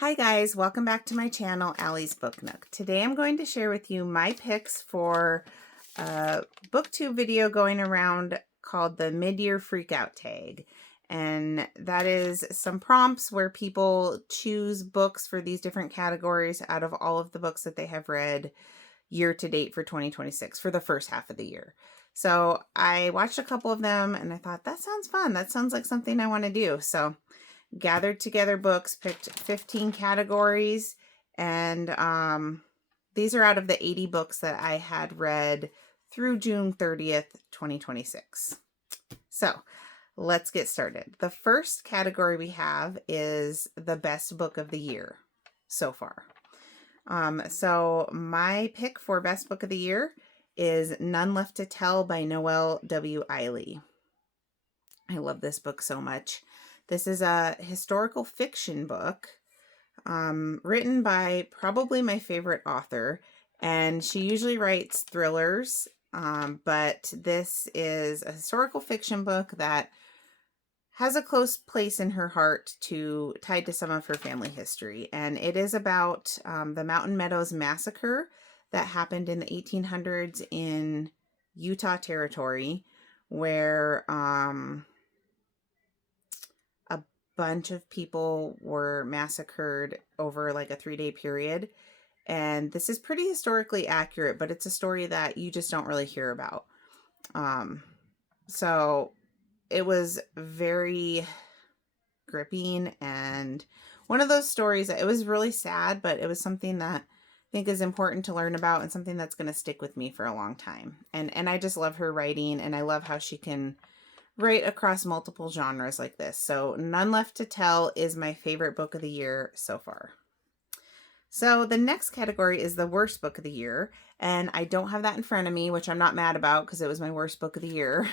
Hi guys, welcome back to my channel, Allie's Book Nook. Today I'm going to share with you my picks for a booktube video going around called the Mid-Year Freakout Tag. And that is some prompts where people choose books for these different categories out of all of the books that they have read year to date for 2026 for the first half of the year. So I watched a couple of them and I thought, that sounds fun. That sounds like something I want to do. So gathered together books, picked 15 categories, and these are out of the 80 books that I had read through June 30th, 2026. So let's get started. The first category we have is the best book of the year so far. So my pick for best book of the year is None Left to Tell by Noelle W. Iley. I love this book so much. This is a historical fiction book written by probably my favorite author, and she usually writes thrillers, but this is a historical fiction book that has a close place in her heart tied to some of her family history, and it is about the Mountain Meadows Massacre that happened in the 1800s in Utah Territory, where bunch of people were massacred over like a 3-day period. And this is pretty historically accurate, but it's a story that you just don't really hear about. So it was very gripping and one of those stories that it was really sad, but it was something that I think is important to learn about and something that's going to stick with me for a long time. And I just love her writing, and I love how she can write across multiple genres like this. So None Left to Tell is my favorite book of the year so far. So the next category is the worst book of the year, and I don't have that in front of me, which I'm not mad about because it was my worst book of the year.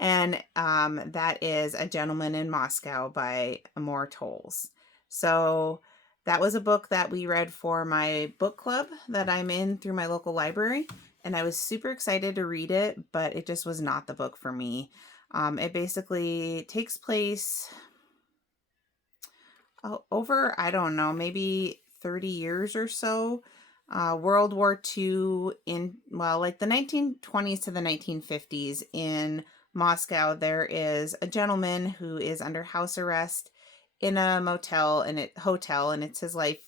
And that is A Gentleman in Moscow by Amor Towles. So that was a book that we read for my book club that I'm in through my local library, and I was super excited to read it, but it just was not the book for me. It basically takes place over, I don't know, maybe 30 years or so. World War II like the 1920s to the 1950s in Moscow. There is a gentleman who is under house arrest in a hotel, and it's his life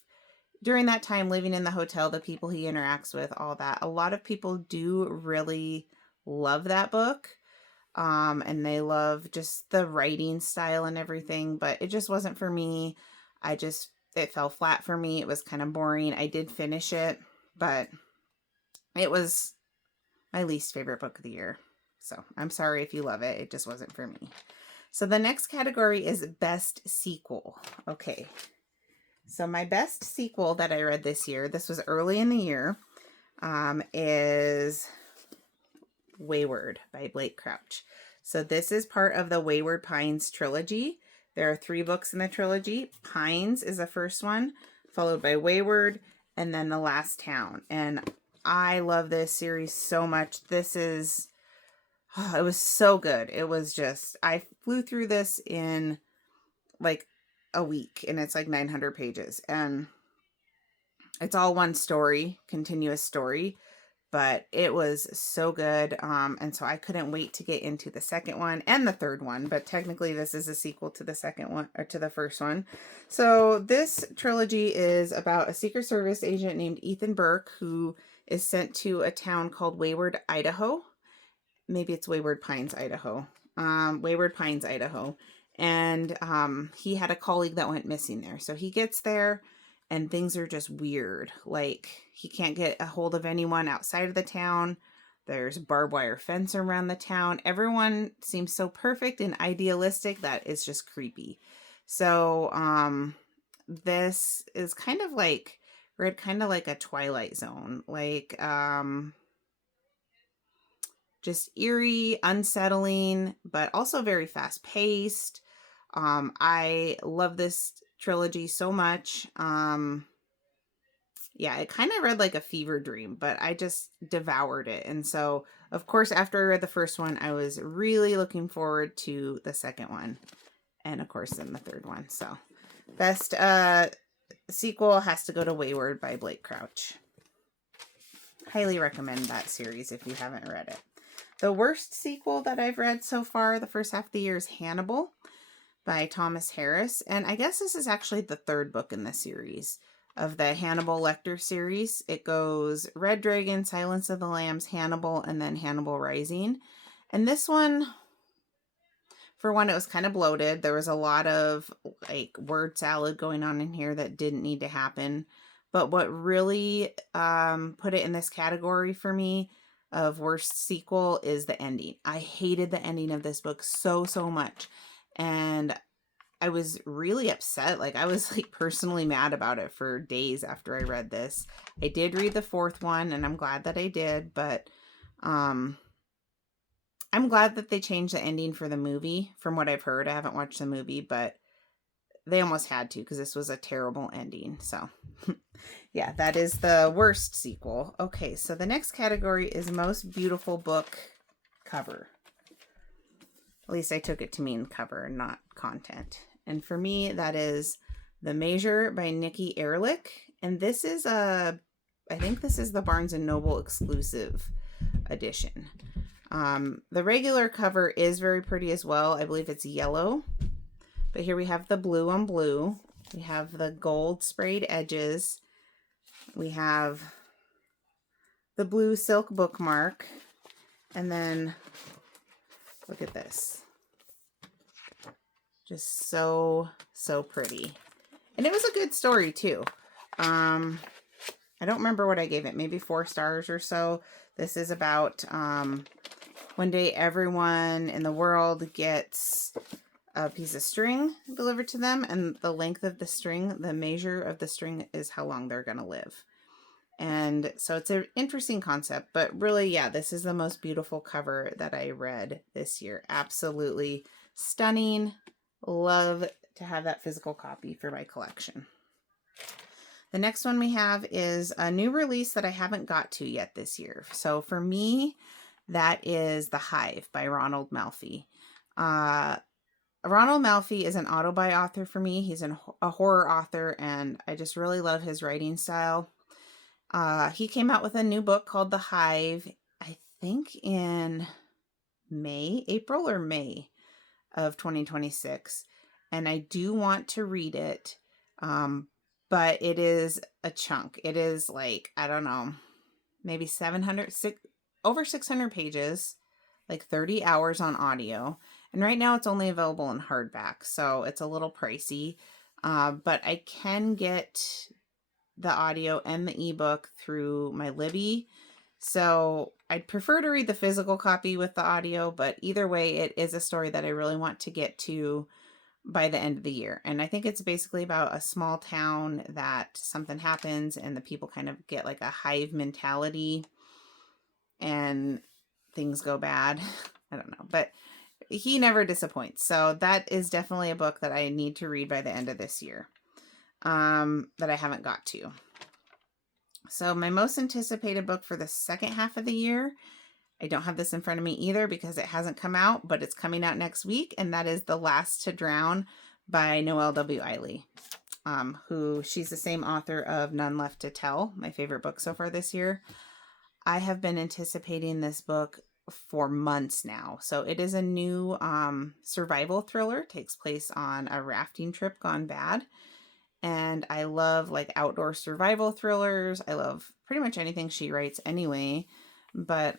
during that time living in the hotel, the people he interacts with, all that. A lot of people do really love that book. And they love just the writing style and everything, but it just wasn't for me. It fell flat for me. It was kind of boring. I did finish it, but it was my least favorite book of the year. So I'm sorry if you love it. It just wasn't for me. So the next category is best sequel. Okay. So my best sequel that I read this year, this was early in the year, is Wayward by Blake Crouch. So this is part of the Wayward Pines trilogy. There are 3 books in the trilogy. Pines is the first one, followed by Wayward, and then The Last Town. And I love this series so much. It was so good. It was just, I flew through this in like a week, and it's like 900 pages. And it's all one story, continuous story. But it was so good, and so I couldn't wait to get into the second one and the third one, but technically this is a sequel to the second one, or to the first one. So this trilogy is about a Secret Service agent named Ethan Burke who is sent to a town called Wayward, Idaho. Maybe it's Wayward Pines, Idaho. Wayward Pines, Idaho. And he had a colleague that went missing there. So he gets there, and things are just weird. Like, he can't get a hold of anyone outside of the town. There's barbed wire fence around the town. Everyone seems so perfect and idealistic that it's just creepy. So, this is read kind of like a Twilight Zone. Like, just eerie, unsettling, but also very fast paced. I love this trilogy so much. Yeah, it kind of read like a fever dream, but I just devoured it. And so, of course, after I read the first one, I was really looking forward to the second one. And of course, then the third one. So, best sequel has to go to Wayward by Blake Crouch. Highly recommend that series if you haven't read it. The worst sequel that I've read so far, the first half of the year, is Hannibal by Thomas Harris. And I guess this is actually the third book in the series of the Hannibal Lecter series. It goes Red Dragon, Silence of the Lambs, Hannibal, and then Hannibal Rising. And this one, for one, it was kind of bloated. There was a lot of like word salad going on in here that didn't need to happen. But what really put it in this category for me of worst sequel is the ending. I hated the ending of this book so much. And I was really upset. Like, I was like personally mad about it for days after I read this. I did read the fourth one, and I'm glad that I did, but I'm glad that they changed the ending for the movie. From what I've heard, I haven't watched the movie, but they almost had to because this was a terrible ending. So yeah, that is the worst sequel. Okay, so the next category is most beautiful book cover. At least I took it to mean cover, not content. And for me, that is The Measure by Nikki Erlich. And this is I think this is the Barnes & Noble exclusive edition. The regular cover is very pretty as well. I believe it's yellow. But here we have the blue on blue. We have the gold sprayed edges. We have the blue silk bookmark. And then, look at this. Just so pretty. And it was a good story, too. I don't remember what I gave it. Maybe 4 stars or so. This is about one day everyone in the world gets a piece of string delivered to them, and the length of the string, the measure of the string, is how long they're going to live. And so it's an interesting concept, but really, yeah, this is the most beautiful cover that I read this year. Absolutely stunning. Love to have that physical copy for my collection. The next one we have is a new release that I haven't got to yet this year. So for me, that is The Hive by Ronald Malfi. Ronald Malfi is an auto-buy author for me. He's a horror author, and I just really love his writing style. He came out with a new book called The Hive, I think in April or May of 2026. And I do want to read it, but it is a chunk. It is like, I don't know, maybe over 600 pages, like 30 hours on audio. And right now it's only available in hardback, so it's a little pricey. But I can get the audio and the ebook through my Libby. So I'd prefer to read the physical copy with the audio, but either way, it is a story that I really want to get to by the end of the year. And I think it's basically about a small town that something happens and the people kind of get like a hive mentality and things go bad. I don't know, but he never disappoints. So that is definitely a book that I need to read by the end of this year, that I haven't got to. So my most anticipated book for the second half of the year, I don't have this in front of me either because it hasn't come out, but it's coming out next week. And that is The Last to Drown by Noelle W. Eiley, who she's the same author of None Left to Tell, my favorite book so far this year. I have been anticipating this book for months now. So it is a new survival thriller. It takes place on a rafting trip gone bad. And I love like outdoor survival thrillers. I love pretty much anything she writes anyway. But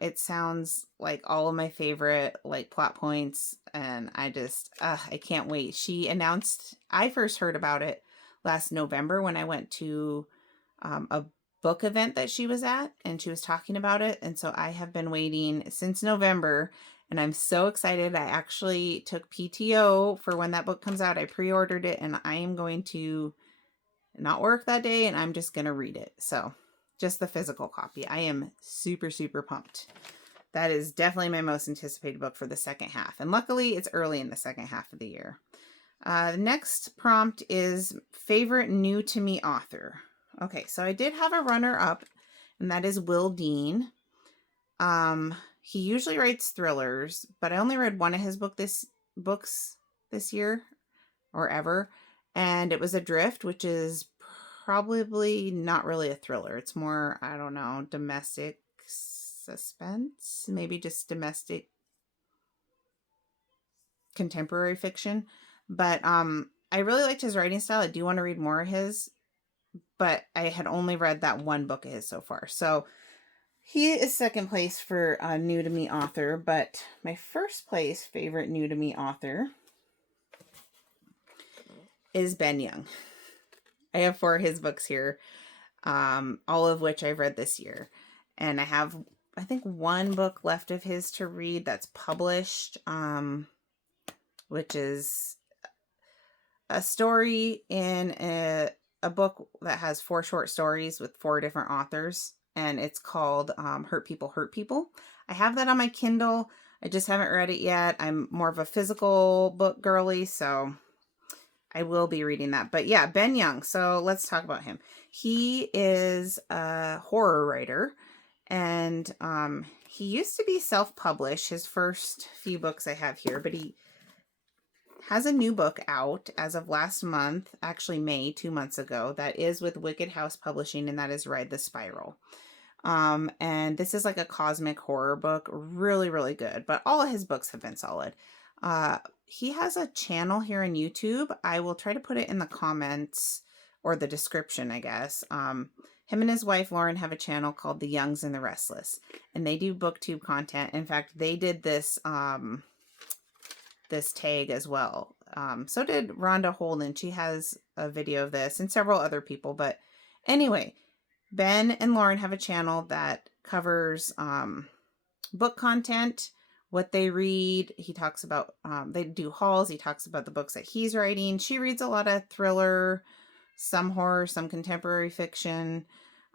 it sounds like all of my favorite like plot points, and I can't wait. She announced, I first heard about it last November when I went to a book event that she was at, and she was talking about it. And so I have been waiting since November, and I'm so excited. I actually took PTO for when that book comes out. I pre-ordered it, and I am going to not work that day, and I'm just going to read it. So just the physical copy. I am super pumped. That is definitely my most anticipated book for the second half. And luckily, it's early in the second half of the year. The next prompt is favorite new to me author. Okay, so I did have a runner-up, and that is Will Dean. He usually writes thrillers, but I only read one of his books this year, or ever, and it was Adrift, which is probably not really a thriller. It's more, I don't know, domestic suspense, maybe just domestic contemporary fiction. But I really liked his writing style. I do want to read more of his, but I had only read that one book of his so far. So he is second place for a new to me author, but my first place favorite new to me author is Ben Young. I have 4 of his books here, all of which I've read this year. And I have, I think, 1 book left of his to read that's published, which is a story in a book that has 4 short stories with 4 different authors. And it's called Hurt People, Hurt People. I have that on my Kindle. I just haven't read it yet. I'm more of a physical book girly, so I will be reading that. But yeah, Ben Young. So let's talk about him. He is a horror writer, and he used to be self-published. His first few books I have here, but he has a new book out as of last month, actually May, 2 months ago, that is with Wicked House Publishing, and that is Ride the Spiral. And this is like a cosmic horror book, really, really good, but all of his books have been solid. He has a channel here on YouTube. I will try to put it in the comments or the description, I guess. Him and his wife, Lauren, have a channel called The Youngs and the Restless, and they do booktube content. In fact, they did this, this tag as well. So did Rhonda Holden. She has a video of this, and several other people. But anyway, Ben and Lauren have a channel that covers book content, what they read. He talks about, they do hauls. He talks about the books that he's writing. She reads a lot of thriller, some horror, some contemporary fiction,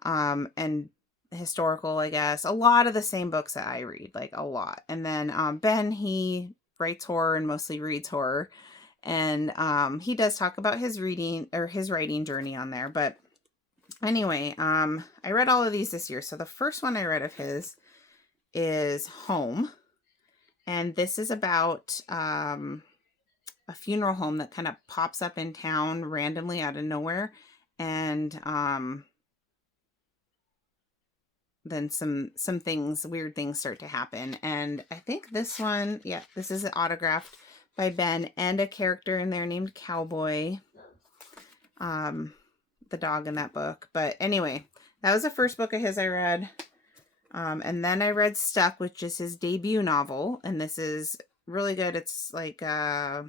and historical, I guess. A lot of the same books that I read, like a lot. And then Ben, he writes horror and mostly reads horror. And he does talk about his reading or his writing journey on there. But anyway, I read all of these this year. So the first one I read of his is Home. And this is about a funeral home that kind of pops up in town randomly out of nowhere. And then some things, weird things start to happen. And I think this one, yeah, this is autographed by Ben and a character in there named Cowboy, the dog in that book. But anyway, that was the first book of his I read. And then I read Stuck, which is his debut novel. And this is really good. It's like a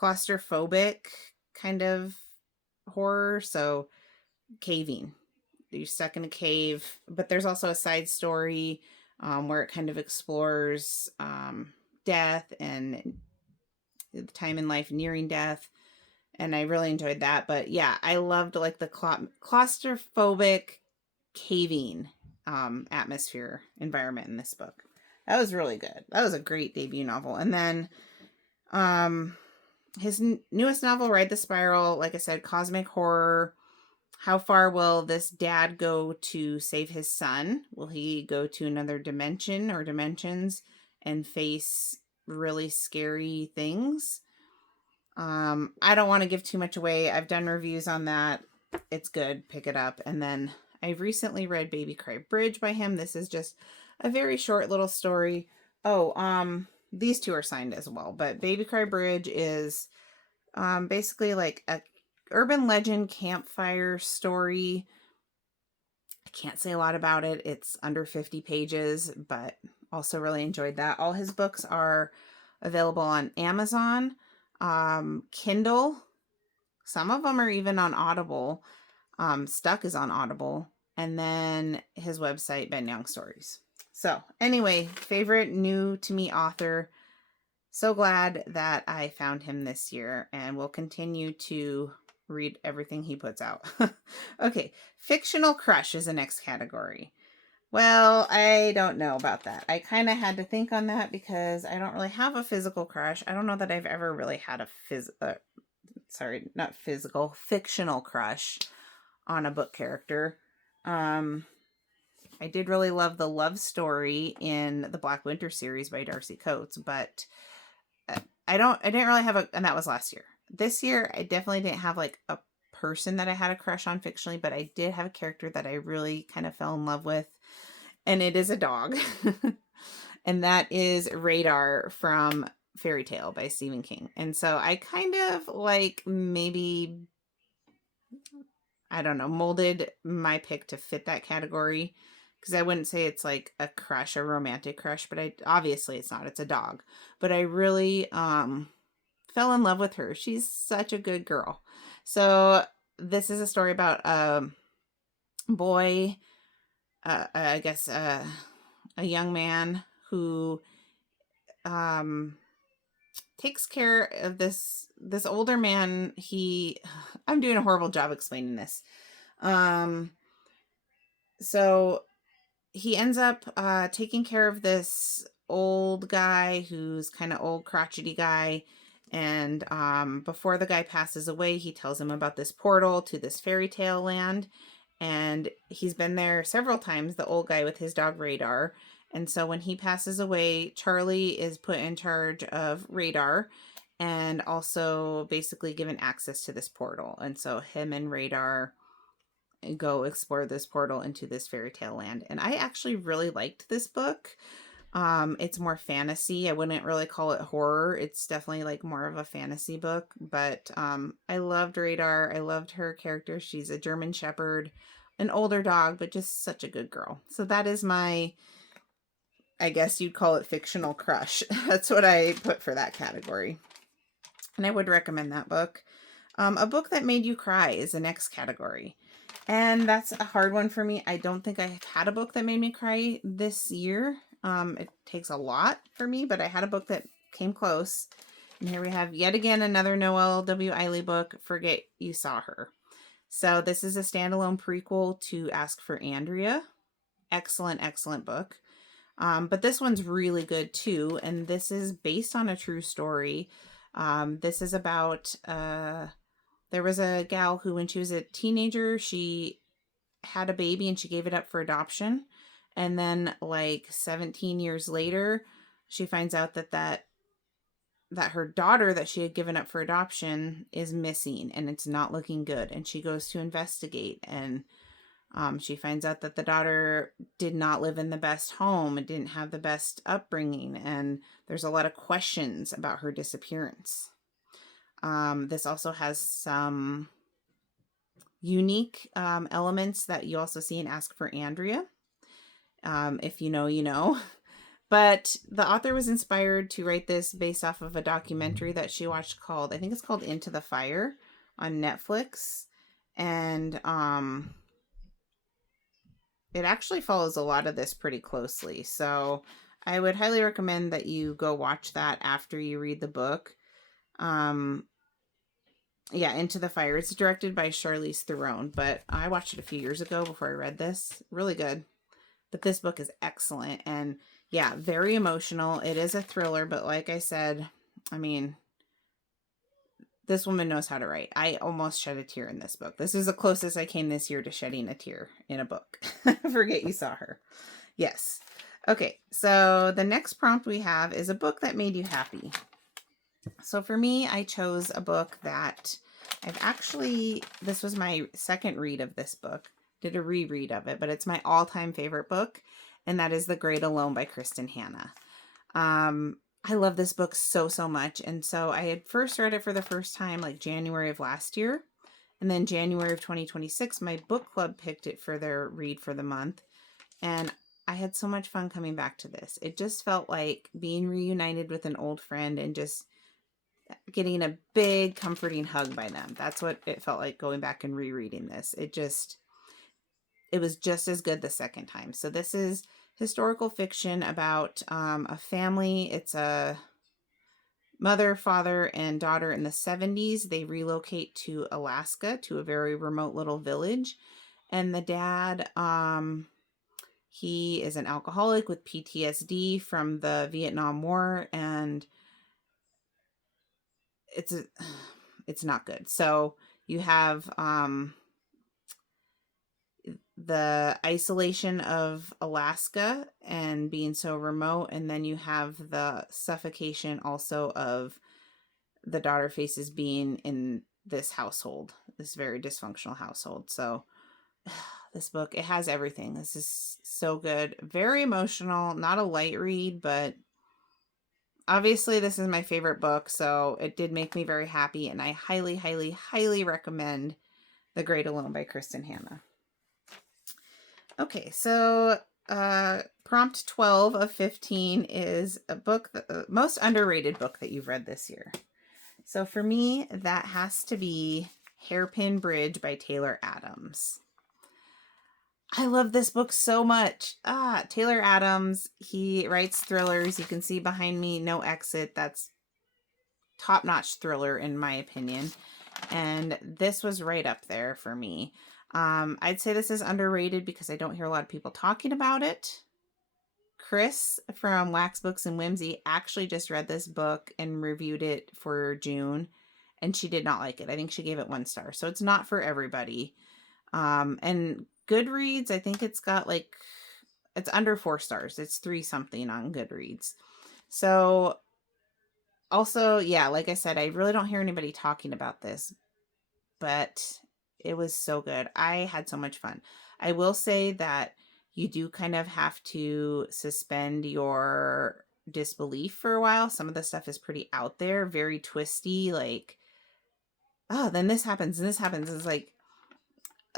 claustrophobic kind of horror. So caving. You're stuck in a cave, but there's also a side story where it kind of explores death and the time in life nearing death, and I really enjoyed that. But yeah, I loved like the claustrophobic caving atmosphere environment in this book. That was really good. That was a great debut novel. And then his newest novel, Ride the Spiral, like I said, cosmic horror. How far will this dad go to save his son? Will he go to another dimension or dimensions and face really scary things? I don't want to give too much away. I've done reviews on that. It's good. Pick it up. And then I've recently read Baby Cry Bridge by him. This is just a very short little story. Oh, these two are signed as well. But Baby Cry Bridge is basically like a urban legend campfire story. I can't say a lot about it. It's under 50 pages, but also really enjoyed that. All his books are available on Amazon, Kindle. Some of them are even on Audible. Stuck is on Audible. And then his website, Ben Young Stories. So anyway, favorite new to me author. So glad that I found him this year, and will continue to read everything he puts out. Okay, fictional crush is the next category. Well, I don't know about that. I kind of had to think on that because I don't really have a physical crush. I don't know that I've ever really had a fictional crush on a book character. I did really love the love story in the Black Winter series by Darcy Coates, but I didn't really have and that was last year. This year, I definitely didn't have like a person that I had a crush on fictionally, but I did have a character that I really kind of fell in love with, and it is a dog. And that is Radar from Fairy Tale by Stephen King. And so I kind of like maybe, I don't know, molded my pick to fit that category, because I wouldn't say it's like a crush, a romantic crush, but obviously it's not. It's a dog. But I really fell in love with her. She's such a good girl. So this is a story about a boy, I guess a young man who takes care of this older man. I'm doing a horrible job explaining this. So he ends up taking care of this old guy who's kind of old, crotchety guy. And before the guy passes away, he tells him about this portal to this fairy tale land. And he's been there several times, the old guy with his dog Radar. And so when he passes away, Charlie is put in charge of Radar and also basically given access to this portal. And so him and Radar go explore this portal into this fairy tale land. And I actually really liked this book. It's more fantasy. I wouldn't really call it horror. It's definitely like more of a fantasy book, but I loved Radar. I loved her character. She's a German Shepherd, an older dog, but just such a good girl. So that is my, I guess you'd call it fictional crush. That's what I put for that category. And I would recommend that book. A book that made you cry is the next category. And that's a hard one for me. I don't think I've had a book that made me cry this year. It takes a lot for me, but I had a book that came close. And here we have yet again another Noelle W. Iley book, Forget You Saw Her. So this is a standalone prequel to Ask for Andrea. Excellent, excellent book. But this one's really good too. And this is based on a true story. This is about, there was a gal who, when she was a teenager, she had a baby and she gave it up for adoption. And then like 17 years later, she finds out that her daughter that she had given up for adoption is missing and it's not looking good. And she goes to investigate, and she finds out that the daughter did not live in the best home and didn't have the best upbringing. And there's a lot of questions about her disappearance. This also has some unique elements that you also see in Ask for Andrea. If you know, you know. But the author was inspired to write this based off of a documentary that she watched called, I think it's called Into the Fire on Netflix. And it actually follows a lot of this pretty closely. So I would highly recommend that you go watch that after you read the book. Yeah, Into the Fire. It's directed by Charlize Theron, but I watched it a few years ago before I read this. Really good. But this book is excellent, and yeah, very emotional. It is a thriller, but like I said, I mean, this woman knows how to write. I almost shed a tear in this book. This is the closest I came this year to shedding a tear in a book. Forget You Saw Her. Yes. Okay, so the next prompt we have is a book that made you happy. So for me, I chose a book that this was my second read of this book. Did a reread of it, but it's my all-time favorite book, and that is The Great Alone by Kristen Hanna. I love this book so much, and so I had first read it for the first time like January of last year, and then January of 2026, my book club picked it for their read for the month, and I had so much fun coming back to this. It just felt like being reunited with an old friend and just getting a big comforting hug by them. That's what it felt like going back and rereading this. It was just as good the second time. So this is historical fiction about a family. It's a mother, father, and daughter in the 70s. They relocate to Alaska, to a very remote little village. And the dad, he is an alcoholic with PTSD from the Vietnam War, and it's not good. So you have the isolation of Alaska and being so remote, and then you have the suffocation also of the daughter faces being in this household, this very dysfunctional household. So this book, it has everything. This is so good. Very emotional, not a light read, but obviously this is my favorite book, so it did make me very happy, and I highly, highly, highly recommend The Great Alone by Kristen Hanna. Okay, so prompt 12 of 15 is a book, the most underrated book that you've read this year. So for me, that has to be Hairpin Bridge by Taylor Adams. I love this book so much. Taylor Adams, he writes thrillers. You can see behind me, No Exit. That's top-notch thriller in my opinion. And this was right up there for me. I'd say this is underrated because I don't hear a lot of people talking about it. Chris from Wax Books and Whimsy actually just read this book and reviewed it for June, and she did not like it. I think she gave it 1 star. So it's not for everybody. And Goodreads, I think it's got like, it's under 4 stars. It's 3 something on Goodreads. So also, yeah, like I said, I really don't hear anybody talking about this, but it was so good. I had so much fun. I will say that you do kind of have to suspend your disbelief for a while. Some of the stuff is pretty out there, very twisty, like, oh, then this happens and this happens. It's like,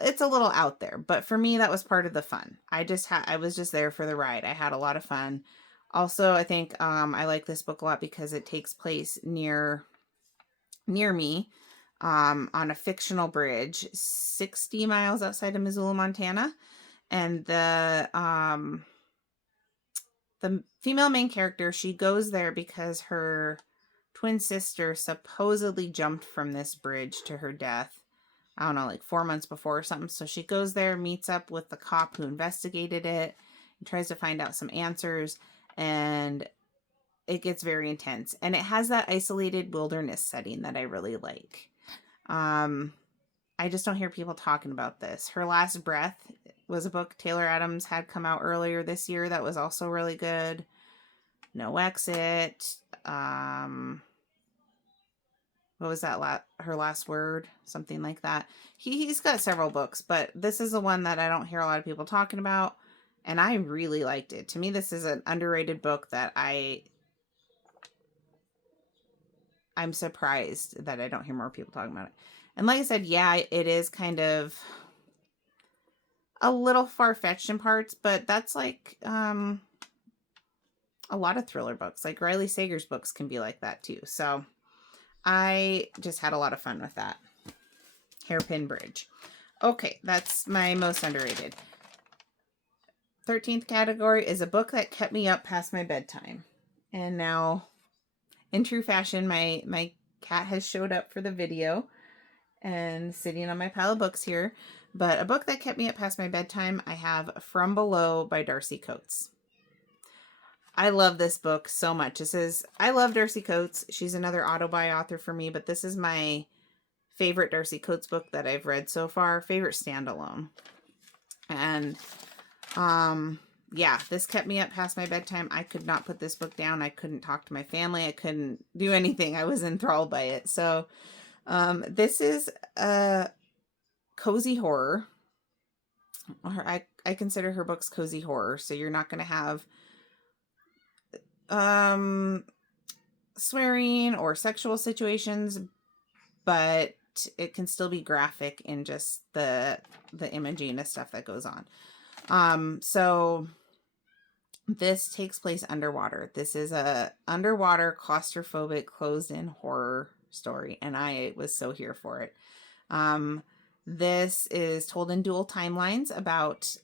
it's a little out there, but for me, that was part of the fun. I was just there for the ride. I had a lot of fun. Also, I think I like this book a lot because it takes place near me, on a fictional bridge 60 miles outside of Missoula, Montana. And the female main character, she goes there because her twin sister supposedly jumped from this bridge to her death, I don't know, like 4 months before or something. So she goes there, meets up with the cop who investigated it, and tries to find out some answers, and it gets very intense. And it has that isolated wilderness setting that I really like. I just don't hear people talking about this. Her Last Breath was a book Taylor Adams had come out earlier this year that was also really good. No Exit. What was that? Her Last Word, something like that. He's got several books, but this is the one that I don't hear a lot of people talking about, and I really liked it. To me, this is an underrated book that I'm surprised that I don't hear more people talking about it. And like I said, yeah, it is kind of a little far-fetched in parts, but that's like a lot of thriller books. Like Riley Sager's books can be like that too. So I just had a lot of fun with that. Hairpin Bridge. Okay, that's my most underrated. 13th category is a book that kept me up past my bedtime. And now, in true fashion, my cat has showed up for the video and sitting on my pile of books here. But a book that kept me up past my bedtime, I have From Below by Darcy Coates. I love this book so much. I love Darcy Coates. She's another auto-buy author for me, but this is my favorite Darcy Coates book that I've read so far. Favorite standalone. And, yeah, this kept me up past my bedtime. I could not put this book down. I couldn't talk to my family. I couldn't do anything. I was enthralled by it. So, this is a cozy horror. I consider her books cozy horror. So you're not going to have swearing or sexual situations, but it can still be graphic in just the imaging and stuff that goes on. So this takes place underwater. This is a underwater claustrophobic closed-in horror story, and I was so here for it. This is told in dual timelines about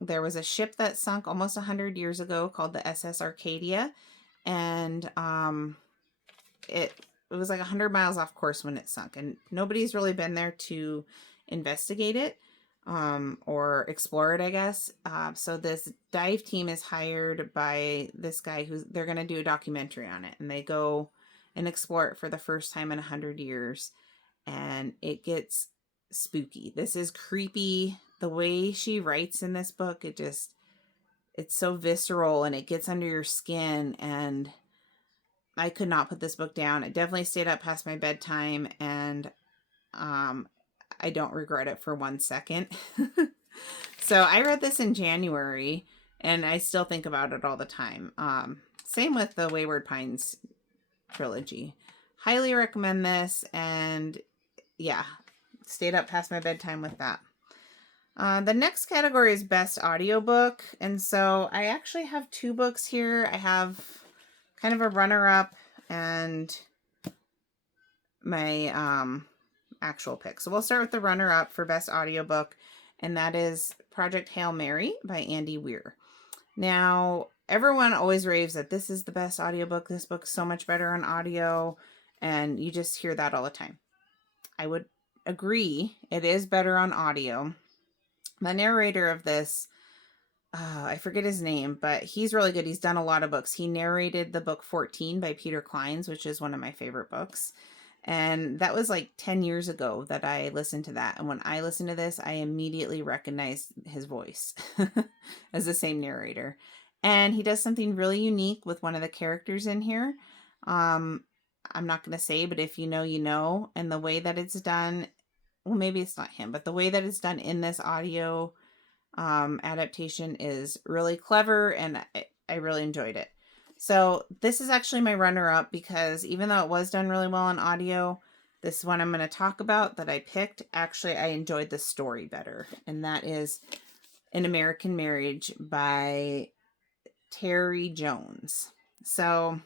there was a ship that sunk almost 100 years ago called the SS Arcadia, and it was like 100 miles off course when it sunk, and nobody's really been there to investigate it or explore it, I guess. So this dive team is hired by this guy they're going to do a documentary on it, and they go and explore it for the first time in 100 years, and it gets spooky. This is creepy. The way she writes in this book, it's so visceral, and it gets under your skin, and I could not put this book down. It definitely stayed up past my bedtime, and I don't regret it for 1 second. So I read this in January, and I still think about it all the time. Same with the Wayward Pines trilogy. Highly recommend this, and yeah, stayed up past my bedtime with that. The next category is best audiobook, and so I actually have 2 books here. I have kind of a runner-up and my actual pick. So we'll start with the runner-up for best audiobook, and that is Project Hail Mary by Andy Weir. Now, everyone always raves that this is the best audiobook. This book's so much better on audio, and you just hear that all the time. I would agree. It is better on audio. The narrator of this, I forget his name, but he's really good. He's done a lot of books. He narrated the book 14 by Peter Clines, which is one of my favorite books. And that was like 10 years ago that I listened to that. And when I listened to this, I immediately recognized his voice as the same narrator. And he does something really unique with one of the characters in here. I'm not going to say, but if you know, you know. And the way that it's done, well, maybe it's not him, but the way that it's done in this audio adaptation is really clever, and I really enjoyed it. So this is actually my runner-up, because even though it was done really well on audio, this one I'm going to talk about that I picked, actually I enjoyed the story better, and that is An American Marriage by Terry Jones. So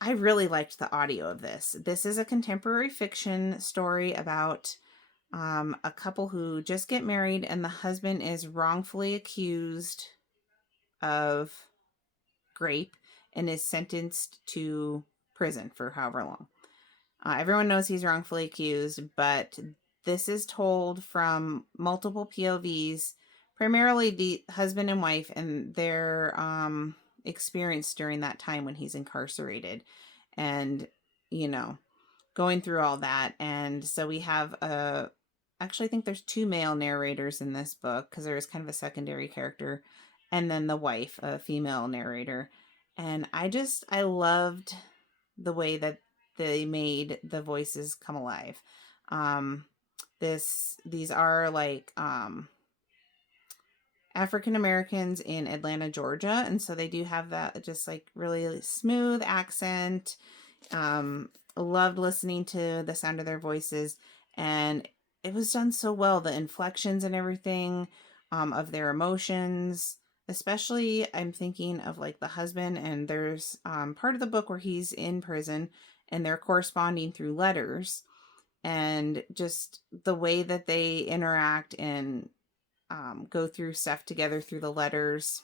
I really liked the audio of this. This is a contemporary fiction story about a couple who just get married, and the husband is wrongfully accused of rape and is sentenced to prison for however long. Everyone knows he's wrongfully accused, but this is told from multiple POVs, primarily the husband and wife and their experience during that time when he's incarcerated, and, you know, going through all that. And so we have actually I think there's 2 male narrators in this book, because there is kind of a secondary character, and then the wife, a female narrator. And I loved the way that they made the voices come alive. These are like African Americans in Atlanta, Georgia, and so they do have that just like really smooth accent. Loved listening to the sound of their voices, and it was done so well. The inflections and everything of their emotions, especially I'm thinking of like the husband, and there's part of the book where he's in prison and they're corresponding through letters, and just the way that they interact and go through stuff together through the letters.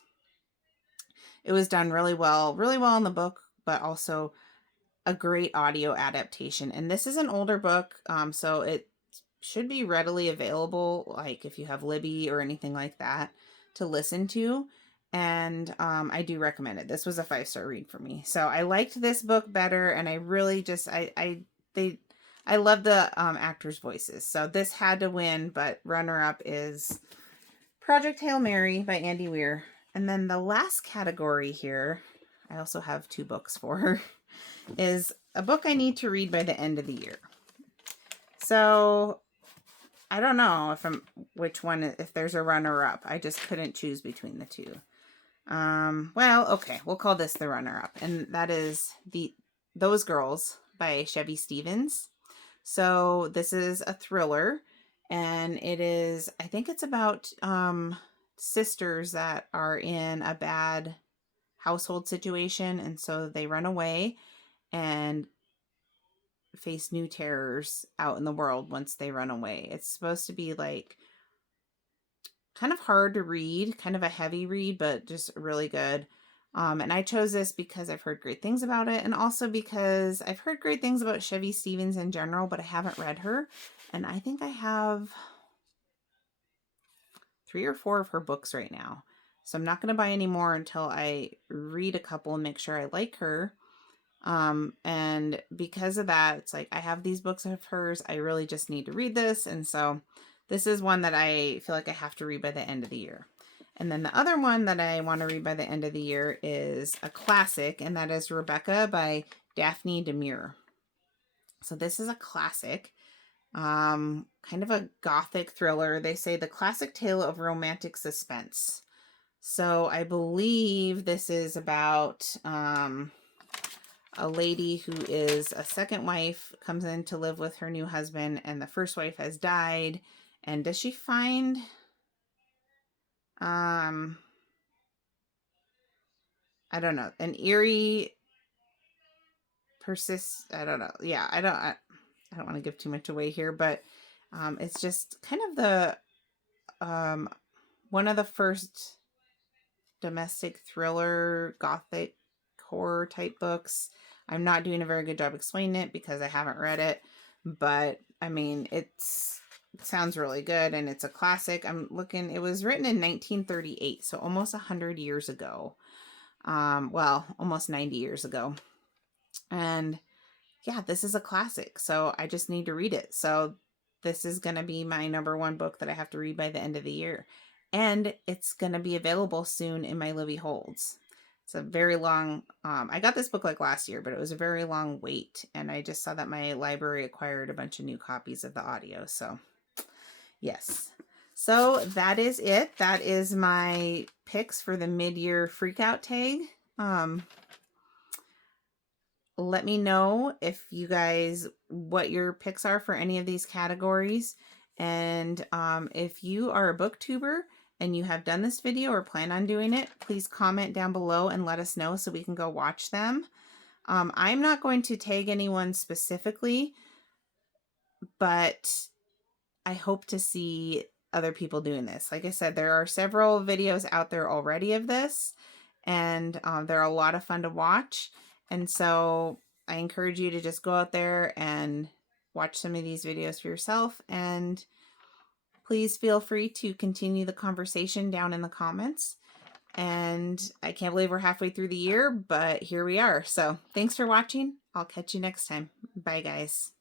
It was done really well in the book, but also a great audio adaptation. And this is an older book, so it should be readily available, like if you have Libby or anything like that, to listen to. And I do recommend it. This was a 5-star read for me. So I liked this book better, and I really just I love the actors' voices. So this had to win, but runner-up is Project Hail Mary by Andy Weir. And then the last category here, I also have 2 books for her, is a book I need to read by the end of the year. So I don't know if there's a runner-up. I just couldn't choose between the 2. Well, okay, we'll call this the runner-up, and that is Those Girls by Chevy Stevens. So this is a thriller, and I think it's about sisters that are in a bad household situation, and so they run away and face new terrors out in the world once they run away. It's supposed to be like kind of hard to read, kind of a heavy read, but just really good. And I chose this because I've heard great things about it, and also because I've heard great things about Chevy Stevens in general, but I haven't read her. And I think I have 3 or 4 of her books right now. So I'm not going to buy any more until I read a couple and make sure I like her. And because of that, it's like I have these books of hers. I really just need to read this. And so this is one that I feel like I have to read by the end of the year. And then the other one that I want to read by the end of the year is a classic, and that is Rebecca by Daphne Demure. So this is a classic, kind of a gothic thriller. They say the classic tale of romantic suspense. So I believe this is about a lady who is a second wife, comes in to live with her new husband, and the first wife has died. And does she find I don't know, an eerie I don't know. Yeah, I don't want to give too much away here, but it's just kind of the one of the first domestic thriller gothic horror type books. I'm not doing a very good job explaining it because I haven't read it, but I mean, it sounds really good, and it's a classic. I'm looking, it was written in 1938, so almost 100 years ago. Well, almost 90 years ago. And yeah, this is a classic, so I just need to read it. So this is going to be my #1 book that I have to read by the end of the year. And it's going to be available soon in my Libby Holds. It's a very long, I got this book like last year, but it was a very long wait. And I just saw that my library acquired a bunch of new copies of the audio. So yes. So that is it. That is my picks for the mid-year freakout tag. Let me know if you guys, what your picks are for any of these categories. And if you are a booktuber and you have done this video or plan on doing it, please comment down below and let us know so we can go watch them. I'm not going to tag anyone specifically, but I hope to see other people doing this. Like I said, there are several videos out there already of this, and they're a lot of fun to watch. And so I encourage you to just go out there and watch some of these videos for yourself. And please feel free to continue the conversation down in the comments. And I can't believe we're halfway through the year, but here we are. So thanks for watching. I'll catch you next time. Bye, guys.